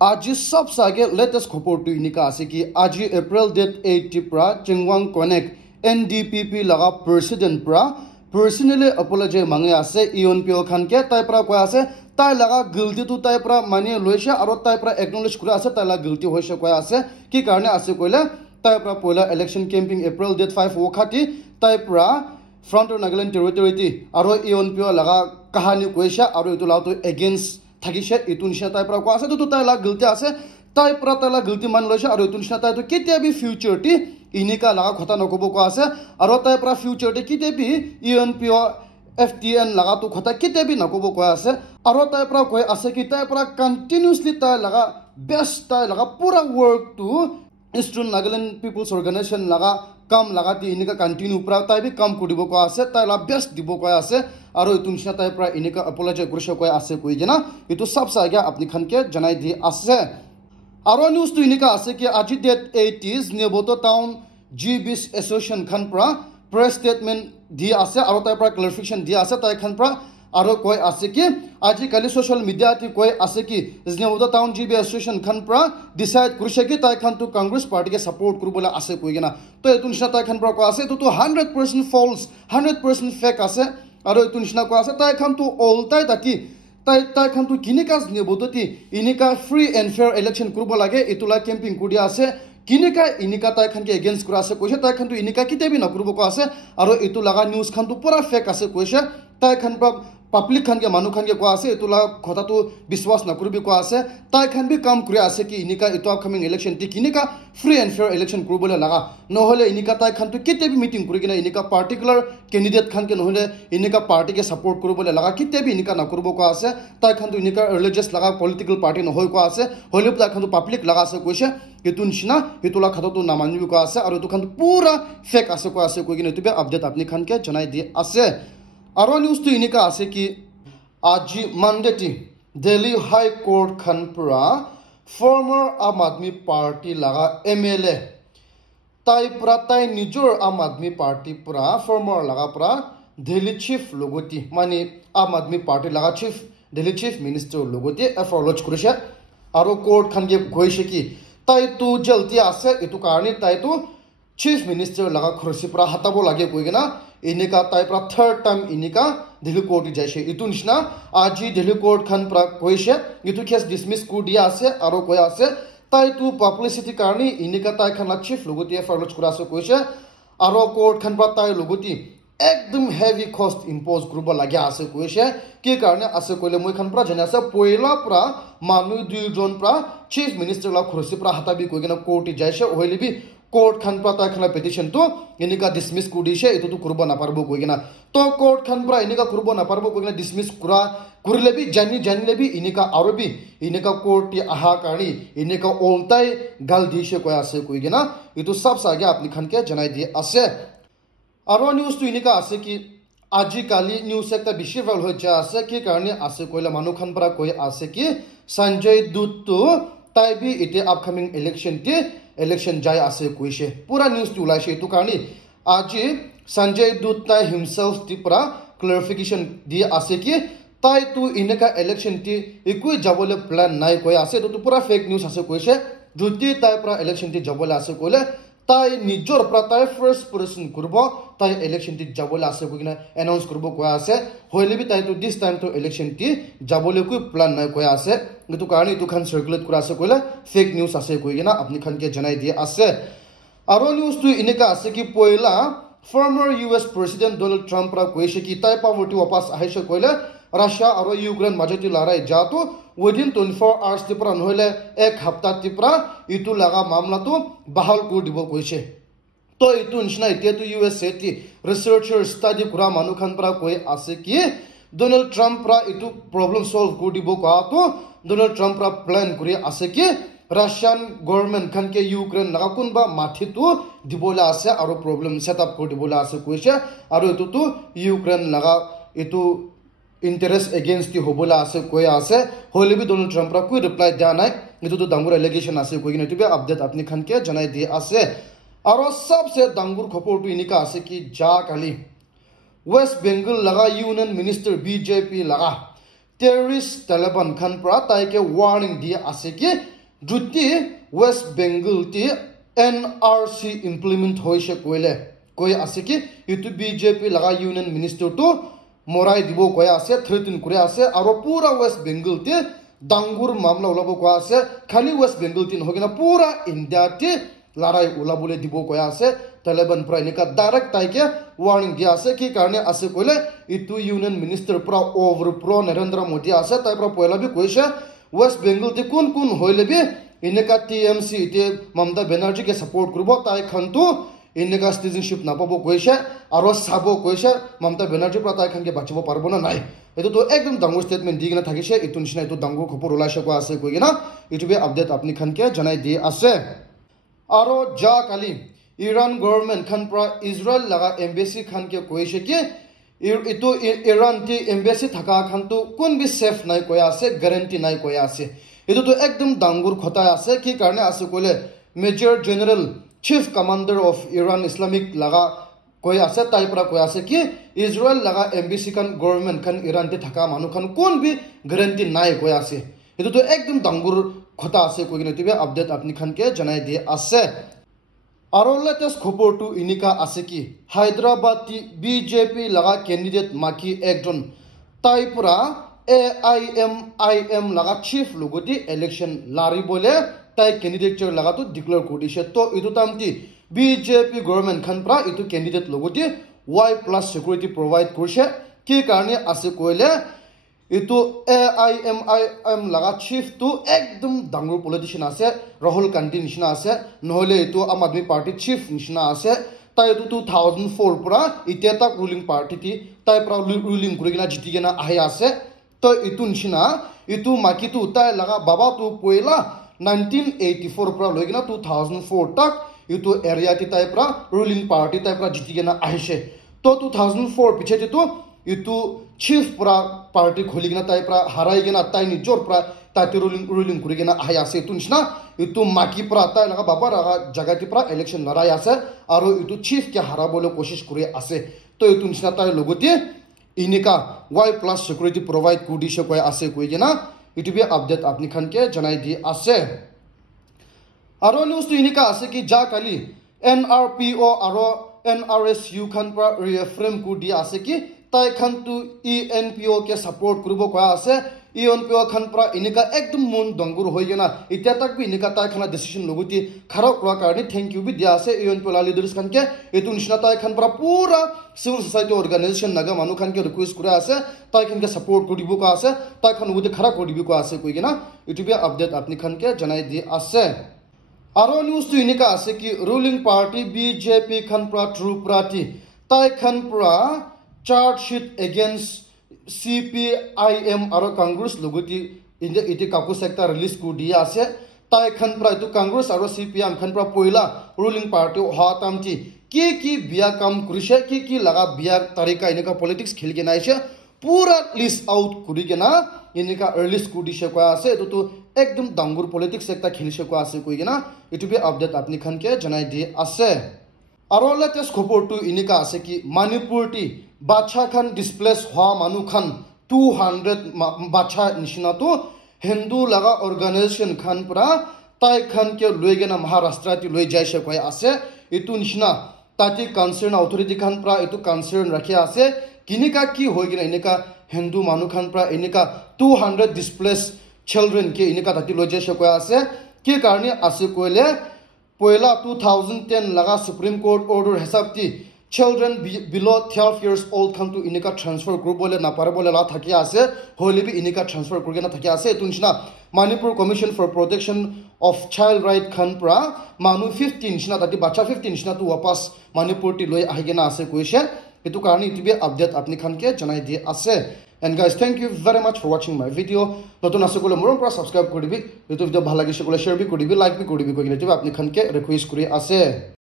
आज सब सागे लेटेस्ट खबर तो इनिका आसे कि आज अप्रैल डेट 8 प्रा चिंगवांग कनेक्ट एनडीपीपी लगा प्रेसिडेंट प्रा पर्सनली अपोलोजी मांगे आसे इओनपीओ खान के ताई प्रा को आसे ताई लगा गिल्टी तो ताई प्रा माने लोइशा और ताई प्रा एक्नॉलेज करे आसे ताई लगा गिल्टी होइशा को आसे कि कारणे आसे कोइला ताई प्रा पहिला इलेक्शन कैंपिंग अप्रैल डेट 5 वखाती ताई प्रा फ्रंट नागालैंड टेरिटरी ती और इओनपीओ लगा कहानी कोइशा और इतो लातो अगेंस्ट থাকিছে ইটো নিশা তাই পৰা কোৱা আছে তো তাই লাগ গলতি আছে তাই পৰা তাই লাগ গলতি মান লৈছে আৰু ইটো নিশা তাই তো কেতিয়াবি ফিউচাৰটি ইনিকা লাগা কথা নকব কোৱা আছে আৰু তাই পৰা ফিউচাৰটি কেতিয়াবি ইএনপিও এফটিএন লাগা তো কথা কেতিয়াবি নকব কোৱা আছে আৰু তাই পৰা কৈ আছে কি তাই পৰা কন্টিনিউসলি তাই লাগা বেষ্ট তাই লাগা পুৰা work to Eastern Nagaland People's Organisation লাগা কাম লাগাতি ইনিকা কন্টিনিউ প্রা তাই বি কাম করিব কোৱা আছে তাই লা বেষ্ট দিব কোৱা আছে আৰু ইটো নিশা তাই প্ৰা ইনিকা অপোলজি কৰিছে কোৱা আছে কৈ জনা ইটো সব সাগে আপনি খানকে জনাই দি আছে আৰু নিউজ তো ইনিকা আছে কি আজি ডেট 80 নেবতো টাউন জি20 এসোসিয়েশন খান প্ৰা প্ৰেস স্টেটমেন্ট দি আছে আৰু তাই প্ৰা ক্লাৰিফিকেশন দি আছে তাই খান প্ৰা আৰু কৈ আছে কি আজি কালি সোশ্যাল মিডিয়াতে কৈ আছে কি নেবতো টাউন জি20 এসোসিয়েশন খান প্ৰা ডিসাইড কৰিছে কি তাই খান তো কংগ্ৰেছ পাৰ্টিকে সাপোৰ্ট কৰিবলৈ আছে কৈ গনা তো ইটো নিশা তাই খান প্ৰা কৈ আছে তো 100% ফলস 100% ফেক আছে আৰু ইটো নিশা কৈ আছে তাই খান তো অলটাই তাকি তাই খান তো কিনিকাজ নেবততি ইনিকা ফ্ৰী এণ্ড ফেয়াৰ ইলেকশ্যন কৰিব লাগে ইটোলা কেম্পিং কৰি আছে কিনিকা ইনিকা তাই খানকে এগেইনষ্ট কৰা আছে কৈছে তাই খান তো ইনিকা কিতেবি নকৰিব কৈ আছে আৰু ইটো লাগা নিউজ খান তো পুৰা ফেক আছে কৈছে তাই খান পাব্লিক খান के मानु खान के कोआ আছে इतुला खता तो विश्वास न करबि कोआ আছে ताई खान भी काम करे আছে कि इनिका इतो अपकमिंग इलेक्शन ति किनिका फ्री एंड फेयर इलेक्शन करबले लगा न होले इनिका ताई खान तो किते भी मीटिंग करि किना इनिका पार्टिकुलर कैंडिडेट खान के न होले इनिका पार्टी के सपोर्ट करबले लगा किते भी इनिका न करबो कोआ আছে ताई खान तो इनिका रिलीजियस लगा पॉलिटिकल पार्टी न होय कोआ আছে होले ताई खान तो पब्लिक लगा আছে কৈছে इतु निशिना इतुला खता तो ना मानबि कोआ আছে और इतु खान पूरा फेक আছে कोआ আছে कोइ किना इतु अपडेट अपनी खान के जनाई दि আছে और न्यूज तो इनिका আছে कि आज मंडे दिल्ली हाई कोर्ट खनपुरा फॉर्मर आम आदमी पार्टी लगा एमएलए ताई पुरा ताई निजोर आम आदमी पार्टी पुरा फॉर्मर लगा पुरा दिल्ली चीफ लोगोती माने आम आदमी पार्टी लगा चीफ दिल्ली चीफ मिनिस्टर लोगोती एफॉलोज करिसे आरो कोर्ट खन के गयसे कि ताई तू जल्दी आसे इतु कारणे ताई तू चीफ मिनिस्टर लगा खुरसी पुरा हटाबो लागे कोइगना इनिका ताई पुरा थर्ड टाइम इनिका दिल्ली कोर्ट जाइसे इतु निशना आज दिल्ली कोर्ट खान प्रा कोइसे इतु केस डिसमिस को दिया আছে আৰু কৈ আছে তাই তু পাবলিসিটি কাৰণে ইনিকা তাই খান চিফ লগতি ফৰলজ কৰা আছে কৈছে আৰু কোৰ্ট খান প্ৰা তাই লগতি একদম হেভি কষ্ট ইম্পোজ কৰিব লাগা আছে কৈছে কি কাৰণে আছে কইলে মই খান প্ৰা জানা আছে পয়লা প্ৰা মানু দুইজন প্ৰা চিফ মিনিষ্টাৰ লা খৰসি প্ৰা হতাবি কইগনা কোৰ্ট যাইছে হইলিবি कोर्ट खान प्रा ताई खान पिटिशन तो इनिका डिसमिस को दिसे इतो तो करबो ना पारबो कोइगना तो कोर्ट खान प्रा इनिका करबो ना पारबो कोइगना डिसमिस कुरा कुरले भी जानिले भी इनिका आरो भी इनिका कोर्ट ति आहा काणी इनिका ओलताई गाल दिसे कोय आसे कोइगना इतो सब सागे आपनि खान के जनाई दि आसे आरो न्यूज तो इनिका आसे कि আজি কালি নিউজ একটা বেশি ভালো হচ্ছে আছে কি কারণে আছে কইলা মানু খান প্রা কই আছে কি সঞ্জয় দুত তো তাই भी इते अपकमिंग इलेक्शन जाय आसे कोइसे पूरा न्यूज तो उलाइसे तो कारणी आज संजय दूत ताई हिमसेल्फ ति पूरा क्लैरिफिकेशन दि आसे कि ताई तू इनका इलेक्शन ति इकुइ जाबले प्लान नाइ कोइ आसे तो पूरा फेक न्यूज आसे कोइसे जुति ताई पूरा इलेक्शन ति जाबले आसे कोले ताई निजोर प्रा ताई फर्स्ट पर्सन करबो ताई इलेक्शन ति जाबले आसे कोइना अनाउंस करबो कोइ आसे होइले भी ताई तो दिस टाइम तो इलेक्शन ति जाबले कोइ प्लान नाइ कोइ आसे तो कारणे तो खान सर्कुलेट करा আছে कोइला फेक न्यूज আছে कोइना अपनी खान के जनाई दिए আছে आरो न्यूज तो इनेका আছে कि पहिला former US president Donald Trump रा কৈছে कि ताई पावर्टी वापस आइसे कोइला राशिया और यूक्रेन मजती लड़ाई जातो विदिन 24 आवर्स तिपरा নহলে एक हफ्ता तिपरा इतु लगा मामला तो बहाल को दिबो কৈছে तो इतु निशना इते तो यूएसए ती रिसर्चर स्टडी कुरा मानु खान प्रा कोइ আছে कि डोनाल्ड ट्रम्प रा इतु प्रॉब्लम सॉल्व को दिबो का तो डोनाल्ड ट्रम्प रा प्लान करि আছে कि राशियन गवर्नमेंट खान के यूक्रेन लगा कुनबा माथि तो दिबोला আছে আৰু प्रॉब्लम सेटअप को दिबोला আছে কৈছে আৰু इतु तो यूक्रेन लगा इतु इंटरेस्ट अगेंस्ट ती होबोला আছে कोइ আছে होले भी डोनाल्ड ट्रम्प रा कोइ रिप्लाई दिया নাই इतु तो डांगुर एलिगेशन আছে कोइ नै तो अपडेट अपनी खान के जनाई दि আছে আৰু सबसे डांगुर खबर तो इनिका আছে कि जा काली वेस्ट बंगाल लगा यूनियन मिनिस्टर बीजेपी लगा terrorist Taliban khan pra taike warning dia ase ki juti West Bengal ti NRC implement hoise koile koi ase ki itu BJP laga union minister to morai dibo koi ase threaten kure ase aro pura West Bengal ti dangur mamla ulabo ko ase khali West Bengal tin hogina pura India ti larai ulabule dibo ko ase Taliban pra inika direct taike warning dia ase ki karne ase koile itu union minister pra over pro Narendra Modi ase tai pra poila bi koise West Bengal ti kun hoile bi inika TMC ti Mamata Banerjee ke support kurbo tai khantu inika citizenship na pabo koise aro sabo koise Mamata Banerjee pra tai khanke bachabo parbo na nai etu to ekdom dangur statement digina thakise itun shina etu dangur khopor ulaise ko ase koigina etu be update apni khanke janai di ase aro ja kali Iran government khan pra Israel laga embassy khan ke koise ki itu Iran ti embassy thaka khan to kun bi safe nai koya ase guarantee nai koya ase etu to ekdom dangur khota ase ki karne ase kole Major General Chief Commander of Iran Islamic laga koya ase tai pra koya ase ki Israel laga embassy khan government khan Iran ti thaka manu khan kun bi guarantee nai koya ase etu to ekdom dangur khota ase koigina tibe update apni khan ke janai di ase aro latest khobor tu inika ase ki Hyderabad ti BJP laga candidate maki ekjon tai pura AIMIM laga chief logoti election lari bole tai candidature laga tu declare kodise to itu tamti BJP government khan pra itu candidate logoti Y plus security provide kurse ki karne ase koile itu AIMIM laga chief tu ekdom dangur politician ase Rahul Gandhi nishna ase nohole itu Aam Aadmi Party chief nishna ase tai itu 2004 pura itia tak ruling party ti tai pra ruling kurigina jitigena ahe ase to itu nishna itu maki tu tai laga baba tu poila 1984 pura loigina 2004 tak itu area ti tai pra ruling party tai pra jitigena ahise to 2004 piche ti tu itu chief pura party kholigina tai pra harai gena tai ni jor pra tai ruling kurigena ahya ase itu nishna itu maki pra tai laga baba raga jaga ti pra election larai ase aro itu chief ke harabole koshish kure ase to itu nishna tai logoti inika Y plus security provide kudishe koi ase koigena itu be update apni khan ke janai di ase aro news tu inika ase ki ja kali NRPO aro NRSU khan pra reaffirm kudi ase ki tai khan tu ENPO ke support kuribo ko ase ENPO khan pra inika ekdum mon dangur hoigena itia tak bi inika tai khana decision loguti khara kra karni thank you bi dia ase ENPO la leaders khan ke etu nishna tai khan pra pura civil society organization naga manu khan ke request kura ase tai khan ke support kuribo ko ase tai khan ude khara koribo ko ase koigena etu bi update apni khan ke janai di ase aro news tu inika ase ki ruling party BJP khan pra true party tai khan pra charge sheet against CPIM aro Congress logoti India iti kaku sector release ku dia ase tai khan pra itu Congress aro CPIM khan pra poila ruling party ha tamti ki biya kam kurise ki laga biya tarika inika politics khilge naise pura list out kurigena inika early school dishe ko ase etu tu ekdom dangur politics ekta khilise ko ase koigena etu be update apni khan ke janai di ase aro latest khobor tu inika ase ki Manipur ti bacha khan displace hwa manu khan 200 bacha nishina tu Hindu laga organization khan pra tai khan ke loigena Maharashtra ti loi jaise koi ase itu nishina tati concern authority khan pra itu concern rakhi ase kinika ki hoigena inika Hindu manu khan pra inika 200 displaced children ke inika tati loi jaise koi ase ki karni ase koile poila 2010 laga Supreme Court order hesab ti children below 12 years old khan to inika transfer group bole na pare bole la thaki ase hole bi inika transfer kurgena thaki ase tunchna Manipur Commission for Protection of Child Right khan pra manu 15 shina tati bacha 15 shina tu wapas Manipur ti loi ahigena ase koise etu karni tibe update apni khan ke janai di ase and guys thank you very much for watching my video notun asukole morom pra subscribe koribi etu video bhal lagise kole share bi koribi like bi koribi kogile tibe apni khan ke request kori ase